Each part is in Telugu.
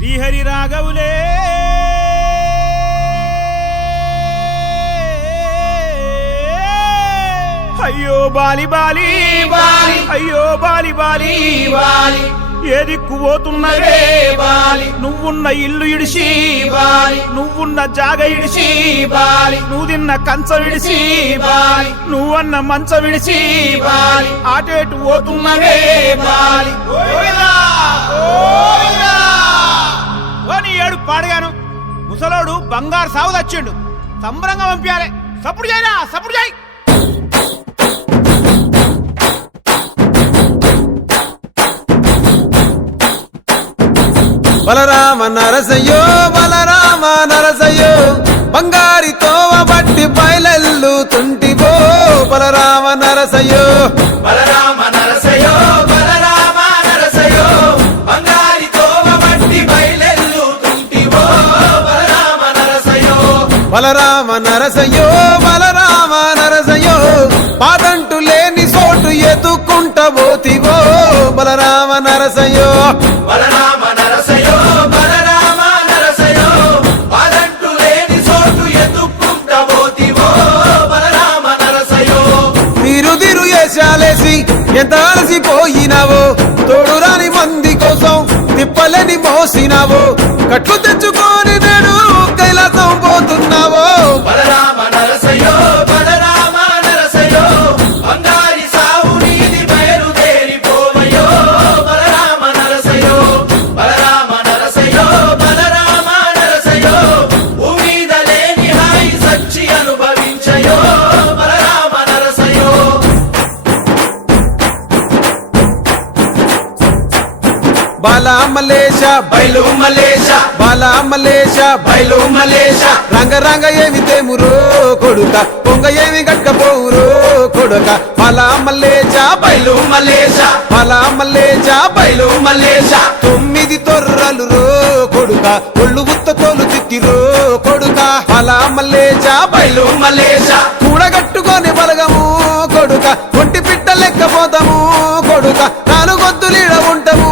శ్రీహరి రాఘవులే అయ్యో బాలి బాలి బాలి అయ్యో బాలి బాలి బాలి ఏ దిక్కు పోతున్నవే బాలి నువ్వున్న ఇల్లు ఇడిసి బాలి నువ్వున్న జాగ ఇడిసి బాలి నువ్వు తిన్న కంచం ఇడిసి బాలి నువ్వన్న మంచం ఇడిసి బాలి ఆటేటు పోతున్నవే బాలి ఏడు పాడగాను ముసలోడు బంగారు సాగు తెచ్చిండు సంబరంగా పంపించాలి సప్పుడు చేయరా సప్పుడు చేయి బలరామ నరసయ్యో బలరామ నరసయ్యో బంగారితో బట్టి బయలెల్లుతుంటివో బలరామ నరసయ్యో బలరామ నరసయ్యో బలరామ నరసయ్యో బంగారితో బట్టి బయలెల్లుతుంటివో బలరామ నరసయ్యో బలరామ నరసయ్యో బలరామ నరసయ్యో పాదంటు లేని చోటు ఎత్తుకుంటబోతివో బలరామ నరసయ్యో బలరామ నరసయ్యో బలరామ నరసయ్యో పాదంటు లేని చోటు ఎత్తుకుంటబోతివో బలరామ నరసయ్యో తిరు ఏశాలేసి ఎంత అలసిపోయినావో తోడు రాని మంది కోసం తిప్పలని మోసినావో కట్లు తెచ్చుకొని నేడు కైలాసం పోతున్నావో బలరామ నరసయ్యో బలరామ నరసయ్యో బంగారి సావు నీది బయలుదేరిపోవయ్యో బలరామ నరసయ్యో బలరామ నరసయ్యో బలరామ నరసయ్యో భూమిద లేని హాయి సచ్చి అనుభవించయో బలరామ నరసయ్యో బాలా మలేష బయలు మలేష బాలా మలేష బయలు మలేష రంగ రంగ ఏమి తేమురో కొడుక పొంగ ఏమి గట్టపోవురో కొడుక బాలా మలేష బయలు మలేష బాలా మలేష బయలు మలేష 9 తొర్రలు రో కొడుక ఒళ్ళు ఉత్త తోలు తిట్టిరో కొడుక బాలా మలేష బయలు మలేష కూడగట్టుకొని బలగము కొడుక ఒంటి పిట్ట లెక్కపోతాము కొడుక 4 గొద్దులీడ ఉంటాము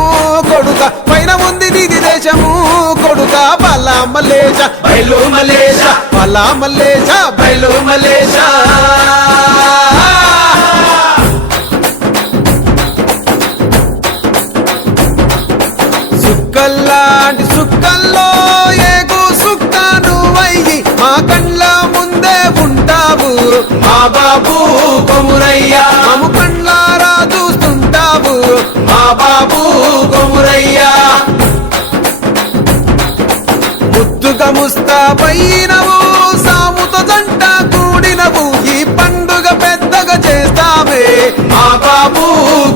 కొడుక పైన ఉంది నీది దేశము కొడుక బాలా మలేష బయలు మలేష బాలా మలేష బయలు మలేష సుక్కల్లాంటి సుక్కల్లో ఏగు సుక్క నువ్వయ్యి మా కండ్ల ముందే ఉంటావు మా బాబు కొమురయ్యా మాము కండ్లారా చూస్తుంటావు మా బాబు కొమురయ్యా ముద్దుగా ముస్తాబైనవు సాముతో జంట కూడినవు ఈ పండుగ పెద్దగా చేస్తామే మా బాబు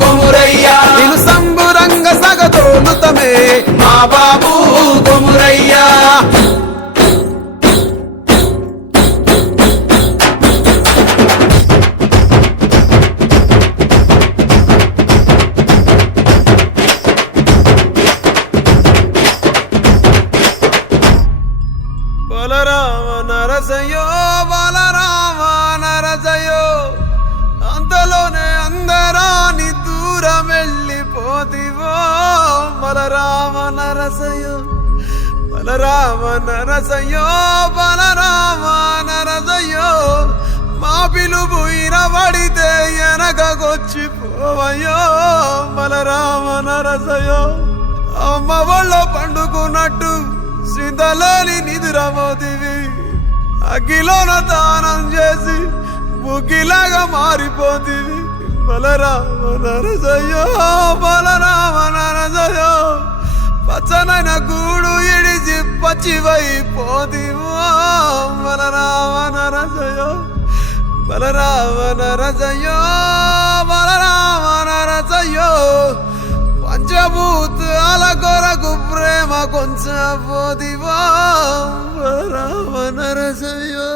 కొమురయ్యా నేను సంబురంగ సగదోలుతమే మా బాబు కొమురయ్యా బలరామ నరసయ్యో బలరామ నరసయ్యో అంతలోనే అందరాని దూరం వెళ్ళిపోతివో బలరామ నరసయ్యో బలరామ నరసయ్యో బలరామ నరసయ్యో మా పిలుపు ఇనబడితే వెనకకొచ్చిపోవయ్యో బలరామ నరసయ్యో అమ్మ వాళ్ళ పండుకున్నట్టు శ్రీతలేని నిదురమోతివి అగ్గిలోన దానం చేసి బుగ్గిలాగా మారిపోతివి బలరామ నరసయ్యో బలరామ నరసయ్యో పచ్చనైన గూడు ఇడిచి పచ్చివైపోతివో బలరామ నరసయ్యో బలరామ నరసయ్యో బలరామ నరసయ్యో పంచభూతాల కొరకు ప్రేమ కొంచెం పోదివో బలరామ నరసయ్యో